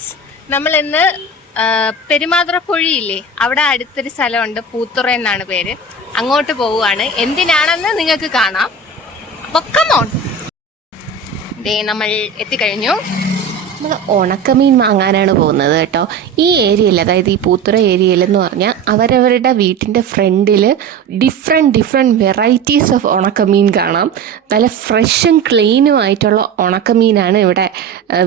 Friends നമ്മൾ ഇന്ന് പെരുമാതുറപ്പുഴയില്ലേ അവിടെ അടുത്തൊരു സ്ഥലമുണ്ട് പൂത്തുറ എന്നാണ് പേര്. അങ്ങോട്ട് പോവുകയാണ്. എന്തിനാണെന്ന് നിങ്ങൾക്ക് കാണാം. അപ്പൊ കമോൺ ദേ നമ്മൾ എത്തിക്കഴിഞ്ഞു. നമ്മൾ ഉണക്കമീൻ വാങ്ങാനാണ് പോകുന്നത് കേട്ടോ. ഈ ഏരിയയിൽ അതായത് ഈ പൂത്തുറ ഏരിയയിൽ എന്ന് പറഞ്ഞാൽ അവരവരുടെ വീട്ടിന്റെ ഫ്രണ്ടിൽ ഡിഫറെന്റ് ഡിഫറെന്റ് വെറൈറ്റീസ് ഓഫ് ഉണക്കമീൻ കാണാം. നല്ല ഫ്രഷും ക്ലീനും ആയിട്ടുള്ള ഉണക്കമീനാണ് ഇവിടെ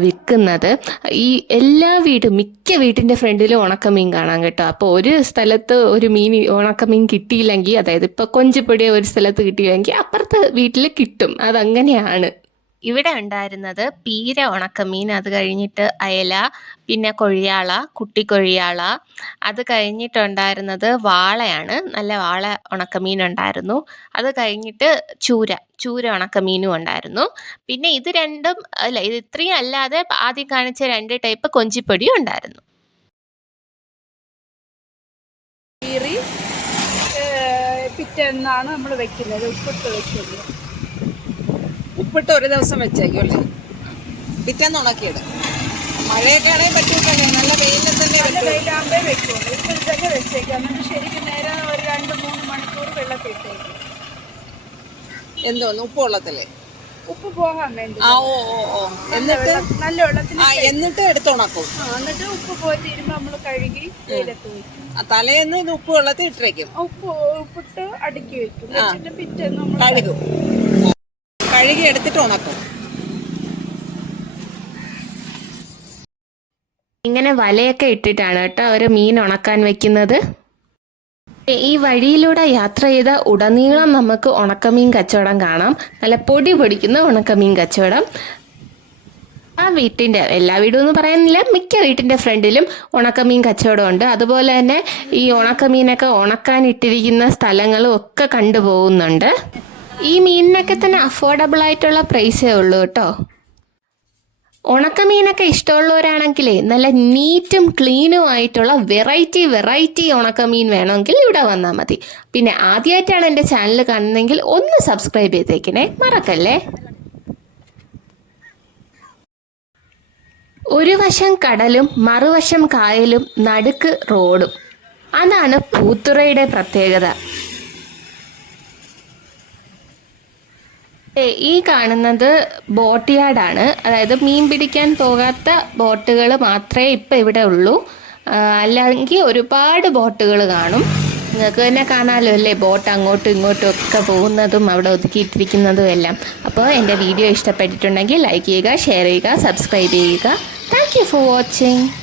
വിൽക്കുന്നത്. ഈ എല്ലാ വീടും മിക്ക വീട്ടിന്റെ ഫ്രണ്ടിലും ഉണക്കമീൻ കാണാം കേട്ടോ. അപ്പോൾ ഒരു സ്ഥലത്ത് ഒരു മീൻ ഉണക്കമീൻ കിട്ടിയില്ലെങ്കിൽ അതായത് ഇപ്പോൾ കൊഞ്ചിപ്പൊടിയെ ഒരു സ്ഥലത്ത് കിട്ടിയില്ലെങ്കിൽ അപ്പുറത്തെ വീട്ടിൽ കിട്ടും. അതങ്ങനെയാണ്. ഇവിടെ ഉണ്ടായിരുന്നത് പീര ഉണക്കമീൻ അത് കഴിഞ്ഞിട്ട് അയല പിന്നെ കൊഴിയാള കുട്ടിക്കൊഴിയാള അത് കഴിഞ്ഞിട്ടുണ്ടായിരുന്നത് വാളയാണ്. നല്ല വാള ഉണക്കമീൻ ഉണ്ടായിരുന്നു. അത് കഴിഞ്ഞിട്ട് ചൂര ചൂര ഉണക്കമീനും ഉണ്ടായിരുന്നു. പിന്നെ ഇത് രണ്ടും അല്ല ഇത് ഇത്രയും അല്ലാതെ ആദ്യം കാണിച്ച രണ്ട് ടൈപ്പ് കൊഞ്ചിപ്പൊടിയും ഉണ്ടായിരുന്നു. പിറ്റേന്നാണ് നമ്മൾ വെക്കുന്നത് ഉപ്പിട്ട് വെക്കുന്നത്. ഉപ്പിട്ട് ഒരു ദിവസം വെച്ചേക്കും അല്ലേ പിറ്റേന്ന് ഉണക്കിയത് മഴയൊക്കെ ആണെങ്കിൽ പറ്റൂട്ടല്ലേ നല്ല വെയിലിൽ തന്നെ നല്ല പറ്റൂ വെയിലാകുമ്പേ വെക്കുള്ളൂ ഉപ്പിൽ തന്നെ വെച്ചേക്കാം. എന്നിട്ട് ശരിക്കും നേരെ ഒരു രണ്ട് മൂന്ന് മണിക്കൂർ വെള്ളത്തിൽ ഇട്ടേക്കും. എന്തോന്ന്? ഉപ്പ് വെള്ളത്തിലേ? ഉപ്പ് പോകാൻ വേണ്ടി. ആ ഓ ഓ ഓ. എന്നിട്ട്? നല്ല വെള്ളത്തിൽ ആ എന്നിട്ട് എടുത്തുണക്കും ആ, എന്നിട്ട് ഉപ്പ് പോയി തീരുമ്പോൾ നമ്മൾ കഴുകി വെയിലത്ത് വെക്കും. ആ, തലേന്ന് ഇത് ഉപ്പ് വെള്ളത്തിൽ ഇട്ടേക്കും ഉപ്പ് ഉപ്പിട്ട് അടുക്കി വെക്കും. പിറ്റേന്ന് നമ്മൾ കഴുകും. കഴുകി എടുത്തിട്ട് ഉണക്കും. ഇങ്ങനെ വലയൊക്കെ ഇട്ടിട്ടാണ് കേട്ടോ അവർ മീൻ ഉണക്കാൻ വെക്കുന്നത്. ഈ വഴിയിലൂടെ യാത്ര ചെയ്ത ഉടനീളം നമുക്ക് ഉണക്കമീൻ കച്ചവടം കാണാം. നല്ല പൊടി പൊടിക്കുന്ന ഉണക്കമീൻ കച്ചവടം. ആ വീട്ടിന്റെ എല്ലാ വീടും എന്ന് പറയുന്നില്ല മിക്ക വീട്ടിന്റെ ഫ്രണ്ടിലും ഉണക്കമീൻ കച്ചവടമുണ്ട് അതുപോലെ തന്നെ ഈ ഉണക്കമീനൊക്കെ ഉണക്കാൻ ഇട്ടിരിക്കുന്ന സ്ഥലങ്ങളും ഒക്കെ കണ്ടുപോകുന്നുണ്ട്. ഈ മീനിനൊക്കെ തന്നെ അഫോർഡബിൾ ആയിട്ടുള്ള പ്രൈസേ ഉള്ളൂ കേട്ടോ. ഉണക്കമീനൊക്കെ ഇഷ്ടമുള്ളവരാണെങ്കിലേ നല്ല നീറ്റും ക്ലീനും ആയിട്ടുള്ള വെറൈറ്റി വെറൈറ്റി ഉണക്കമീൻ വേണമെങ്കിൽ ഇവിടെ വന്നാൽ മതി. പിന്നെ ആദ്യമായിട്ടാണ് എന്റെ ചാനൽ കാണുന്നതെങ്കിൽ ഒന്ന് സബ്സ്ക്രൈബ് ചെയ്തേക്കണേ. മറക്കല്ലേ? ഒരു വശം കടലും മറുവശം കായലും നടുക്ക് റോഡും അതാണ് പൂത്തുറയുടെ പ്രത്യേകത. ഈ കാണുന്നത് ബോട്ട് യാർഡാണ് അതായത് മീൻ പിടിക്കാൻ പോകാത്ത ബോട്ടുകൾ മാത്രമേ ഇപ്പം ഇവിടെ ഉള്ളൂ. അല്ലെങ്കിൽ ഒരുപാട് ബോട്ടുകൾ കാണും. നിങ്ങൾക്ക് തന്നെ കാണാമല്ലോ അല്ലേ? ബോട്ട് അങ്ങോട്ടും ഇങ്ങോട്ടും ഒക്കെ പോകുന്നതും അവിടെ ഒതുക്കിയിട്ടിരിക്കുന്നതും എല്ലാം. അപ്പോൾ എന്റെ വീഡിയോ ഇഷ്ടപ്പെട്ടിട്ടുണ്ടെങ്കിൽ ലൈക്ക് ചെയ്യുക ഷെയർ ചെയ്യുക സബ്സ്ക്രൈബ് ചെയ്യുക. Thank you for watching.